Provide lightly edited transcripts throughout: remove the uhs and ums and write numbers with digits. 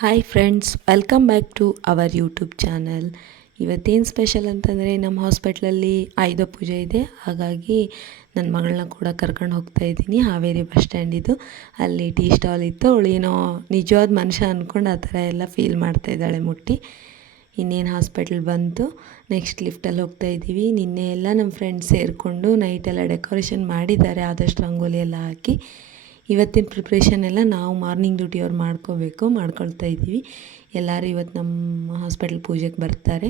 Hi friends, welcome back to our YouTube channel. ಇವತ್ತೇನು special ಅಂತಂದರೆ ನಮ್ಮ ಹಾಸ್ಪಿಟ್ಲಲ್ಲಿ ಆಯುಧ ಪೂಜೆ ಇದೆ. ಹಾಗಾಗಿ ನನ್ನ ಮಗಳನ್ನ ಕೂಡ ಕರ್ಕೊಂಡು ಹೋಗ್ತಾ ಇದ್ದೀನಿ. ಹಾವೇರಿ ಬಸ್ ಸ್ಟ್ಯಾಂಡಿದು ಅಲ್ಲಿ ಟೀ ಸ್ಟಾಲ್ ಇತ್ತು. ಅವಳೇನೋ ನಿಜವಾದ ಮನುಷ್ಯ ಅಂದ್ಕೊಂಡು ಆ ಥರ ಎಲ್ಲ ಫೀಲ್ ಮಾಡ್ತಾ ಇದ್ದಾಳೆ ಮುಟ್ಟಿ. ಇನ್ನೇನು ಹಾಸ್ಪಿಟ್ಲ್ ಬಂತು, ನೆಕ್ಸ್ಟ್ ಲಿಫ್ಟಲ್ಲಿ ಹೋಗ್ತಾ ಇದ್ದೀವಿ. ನಿನ್ನೆ ಎಲ್ಲ ನಮ್ಮ ಫ್ರೆಂಡ್ಸ್ ಸೇರಿಕೊಂಡು ನೈಟೆಲ್ಲ ಡೆಕೋರೇಷನ್ ಮಾಡಿದ್ದಾರೆ, ಆದಷ್ಟು ರಂಗೋಲಿ ಎಲ್ಲ ಹಾಕಿ. ಇವತ್ತಿನ ಪ್ರಿಪ್ರೇಷನ್ ಎಲ್ಲ ನಾವು ಮಾರ್ನಿಂಗ್ ಡ್ಯೂಟಿಯವ್ರು ಮಾಡ್ಕೊಳ್ತಾ ಇದ್ದೀವಿ. ಎಲ್ಲರೂ ಇವತ್ತು ನಮ್ಮ ಹಾಸ್ಪಿಟಲ್ ಪೂಜೆಗೆ ಬರ್ತಾರೆ.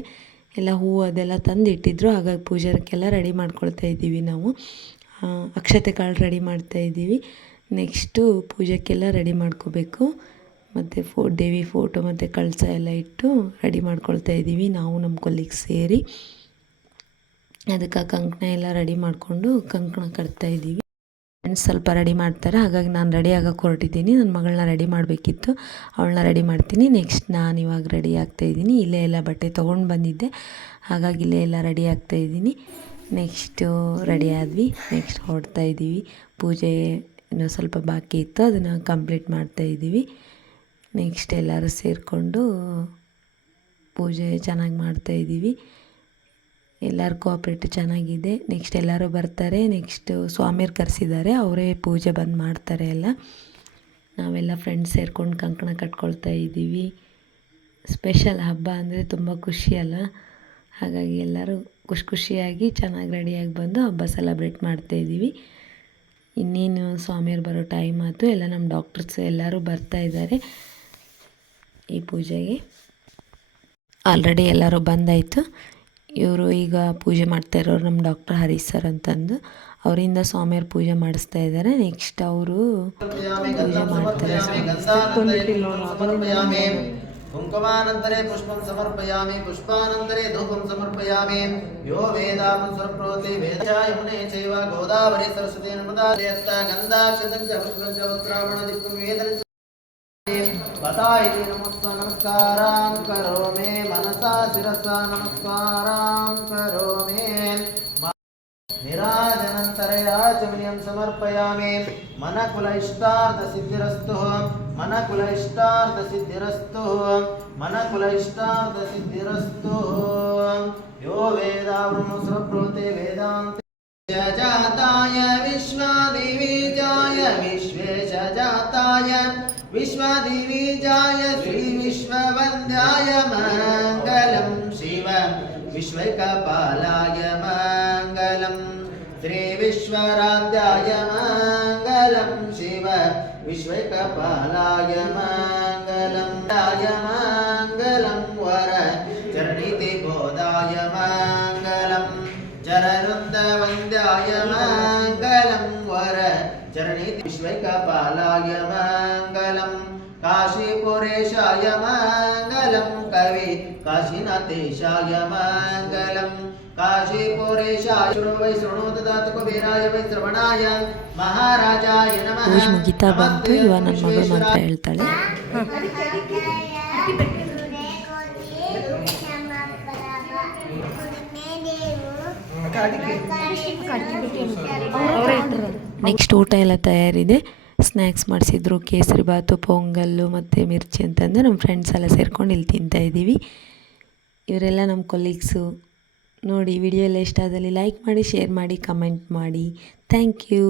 ಎಲ್ಲ ಹೂವು ಅದೆಲ್ಲ ತಂದು ಇಟ್ಟಿದ್ರು, ಹಾಗಾಗಿ ಪೂಜೆಗೆಲ್ಲ ರೆಡಿ ಮಾಡ್ಕೊಳ್ತಾ ಇದ್ದೀವಿ. ನಾವು ಅಕ್ಷತೆ ಕಾಳು ರೆಡಿ ಮಾಡ್ತಾಯಿದ್ದೀವಿ. ನೆಕ್ಸ್ಟು ಪೂಜೆಗೆಲ್ಲ ರೆಡಿ ಮಾಡ್ಕೋಬೇಕು. ಮತ್ತು ದೇವಿ ಫೋಟೋ ಮತ್ತು ಕಳಸ ಎಲ್ಲ ಇಟ್ಟು ರೆಡಿ ಮಾಡ್ಕೊಳ್ತಾ ಇದ್ದೀವಿ. ನಾವು ನಮ್ಮ ಕೊಲ್ಲಿಗೆ ಸೇರಿ ಅದಕ್ಕೆ ಕಂಕಣ ಎಲ್ಲ ರೆಡಿ ಮಾಡಿಕೊಂಡು ಕಂಕಣ ಕಟ್ತಾಯಿದ್ದೀವಿ. ಫ್ರೆಂಡ್ಸ್ ಸ್ವಲ್ಪ ರೆಡಿ ಮಾಡ್ತಾರೆ, ಹಾಗಾಗಿ ನಾನು ರೆಡಿ ಆಗೋಕ್ಕೆ ಹೊರಟಿದ್ದೀನಿ. ನನ್ನ ಮಗಳನ್ನ ರೆಡಿ ಮಾಡಬೇಕಿತ್ತು, ಅವಳನ್ನ ರೆಡಿ ಮಾಡ್ತೀನಿ. ನೆಕ್ಸ್ಟ್ ನಾನು ಇವಾಗ ರೆಡಿ ಆಗ್ತಾಯಿದ್ದೀನಿ. ಇಲ್ಲೇ ಎಲ್ಲ ಬಟ್ಟೆ ತೊಗೊಂಡು ಬಂದಿದ್ದೆ, ಹಾಗಾಗಿ ಇಲ್ಲೇ ಎಲ್ಲ ರೆಡಿ ಆಗ್ತಾಯಿದ್ದೀನಿ. ನೆಕ್ಸ್ಟು ರೆಡಿ ಆದ್ವಿ, ನೆಕ್ಸ್ಟ್ ಹೊರಡ್ತಾಯಿದ್ದೀವಿ. ಪೂಜೆ ಇನ್ನೂ ಸ್ವಲ್ಪ ಬಾಕಿ ಇತ್ತು, ಅದನ್ನು ಕಂಪ್ಲೀಟ್ ಮಾಡ್ತಾಯಿದ್ದೀವಿ. ನೆಕ್ಸ್ಟ್ ಎಲ್ಲರೂ ಸೇರಿಕೊಂಡು ಪೂಜೆ ಚೆನ್ನಾಗಿ ಮಾಡ್ತಾಯಿದ್ದೀವಿ. ಎಲ್ಲರ ಕೋಆಪ್ರೇಟ್ ಚೆನ್ನಾಗಿದೆ. ನೆಕ್ಸ್ಟ್ ಎಲ್ಲರೂ ಬರ್ತಾರೆ. ನೆಕ್ಸ್ಟ್ ಸ್ವಾಮಿಯರು ಕರೆಸಿದ್ದಾರೆ, ಅವರೇ ಪೂಜೆ ಬಂದು ಮಾಡ್ತಾರೆ ಎಲ್ಲ. ನಾವೆಲ್ಲ ಫ್ರೆಂಡ್ಸ್ ಸೇರ್ಕೊಂಡು ಕಂಕಣ ಕಟ್ಕೊಳ್ತಾ ಇದ್ದೀವಿ. ಸ್ಪೆಷಲ್ ಹಬ್ಬ ಅಂದರೆ ತುಂಬ ಖುಷಿ ಅಲ್ಲ, ಹಾಗಾಗಿ ಎಲ್ಲರೂ ಖುಷಿಯಾಗಿ ಚೆನ್ನಾಗಿ ರೆಡಿಯಾಗಿ ಬಂದು ಹಬ್ಬ ಸೆಲೆಬ್ರೇಟ್ ಮಾಡ್ತಾಯಿದ್ದೀವಿ. ಇನ್ನೇನು ಸ್ವಾಮಿಯರು ಬರೋ ಟೈಮ್ ಆಯಿತು. ಎಲ್ಲ ನಮ್ಮ ಡಾಕ್ಟರ್ಸ್ ಎಲ್ಲರೂ ಬರ್ತಾಯಿದ್ದಾರೆ ಈ ಪೂಜೆಗೆ. ಆಲ್ರೆಡಿ ಎಲ್ಲರೂ ಬಂದಾಯಿತು. ಇವರು ಈಗ ಪೂಜೆ ಮಾಡ್ತಾ ಇರೋರು ನಮ್ಮ ಡಾಕ್ಟರ್ ಹರೀಶ್ ಸರ್ ಅಂತಂದು, ಅವರಿಂದ ಸ್ವಾಮಿಯವ್ರು ಪೂಜೆ ಮಾಡಿಸ್ತಾ ಇದ್ದಾರೆ. ನೆಕ್ಸ್ಟ್ ಅವರು ಪೂಜೆ ಮಾಡ್ತಾರೆ. ಕುಂಕುಮಾನಂತರೇ ಪುಷ್ಪಂ ಸಮರ್ಪಯಾಮಿ, ಪುಷ್ಪಾನಂತರೇ ಧೂಪಂ ಸಮರ್ಪಯಾಮಿ. ಯೋ ವೇದಾಂ ಸ್ವರ್ಪ್ರೋತಿ ವೇದಾಯ ಮುನೇ ಚೈವ ಗೋದಾವರಿ ಸರಸ್ವತಿ ನರ್ಮದಾ ಯತ್ತ ಗಂಧಾಕ್ಷತಂ ಚ ಪುಷ್ಪಂ ಚ ವಸ್ತ್ರಾವಣ ದಿಕ್ಕಂ ವೇದಂ बताइए नमस्कारां करो मे मनसा शिरसा नमस्कारां करो मे निराजनन्तरयाचमनीयं समर्पयामि. मनकुलइष्टार्थसिद्धिरस्तु, मनकुलइष्टार्थसिद्धिरस्तु, मनकुलइष्टार्थसिद्धिरस्तु. यो वेदावृणुस्रप्रोते वेदान्ते जाताय विश्वादिवीजाय विश्वेशजाताय विश्वादिवीजाय श्री विश्ववन्द्याय मङ्गलं. शिव विश्वकपालाय मङ्गलं, श्री विश्वराध्याय मङ्गलं. शिव विश्वकपालाय मङ्गलं, मङ्गलं वर चरणिति बोधाय मङ्गलं, चररुन्दवन्द्याय मङ्गलं वर चरणि विश्वकपालाय मङ्गलं. काशीपुरेशाय मङ्गलं, कवि काशीनाथेशाय मङ्गलं. काशीपुरेशाय वै शृणोतु दातु कुबेराय वै श्रवणाय महाराजाय नमः. ಪೂಜೆ ಮುಗಿತಾ ಬಂತು. ಇವಾಗ ನನ್ನ ಮಗಳು ಮಾತ್ರ ಹೇಳ್ತಾಳೆ. ನೆಕ್ಸ್ಟ್ ಊಟ ಎಲ್ಲ ತಯಾರಿದೆ. ಸ್ನ್ಯಾಕ್ಸ್ ಮಾಡಿಸಿದ್ರು, ಕೇಸರಿ ಬಾತು, ಪೊಂಗಲ್ಲು ಮತ್ತು ಮಿರ್ಚಿ ಅಂತಂದು ನಮ್ಮ ಫ್ರೆಂಡ್ಸ್ ಎಲ್ಲ ಸೇರ್ಕೊಂಡು ಇಲ್ಲಿ ತಿಂತಾಯಿದ್ದೀವಿ. ಇವರೆಲ್ಲ ನಮ್ಮ ಕೊಲೀಗ್ಸು. ನೋಡಿ, ವಿಡಿಯೋ ಎಲ್ಲ ಇಷ್ಟ ಆದಲ್ಲಿ ಲೈಕ್ ಮಾಡಿ, ಶೇರ್ ಮಾಡಿ, ಕಮೆಂಟ್ ಮಾಡಿ. Thank you.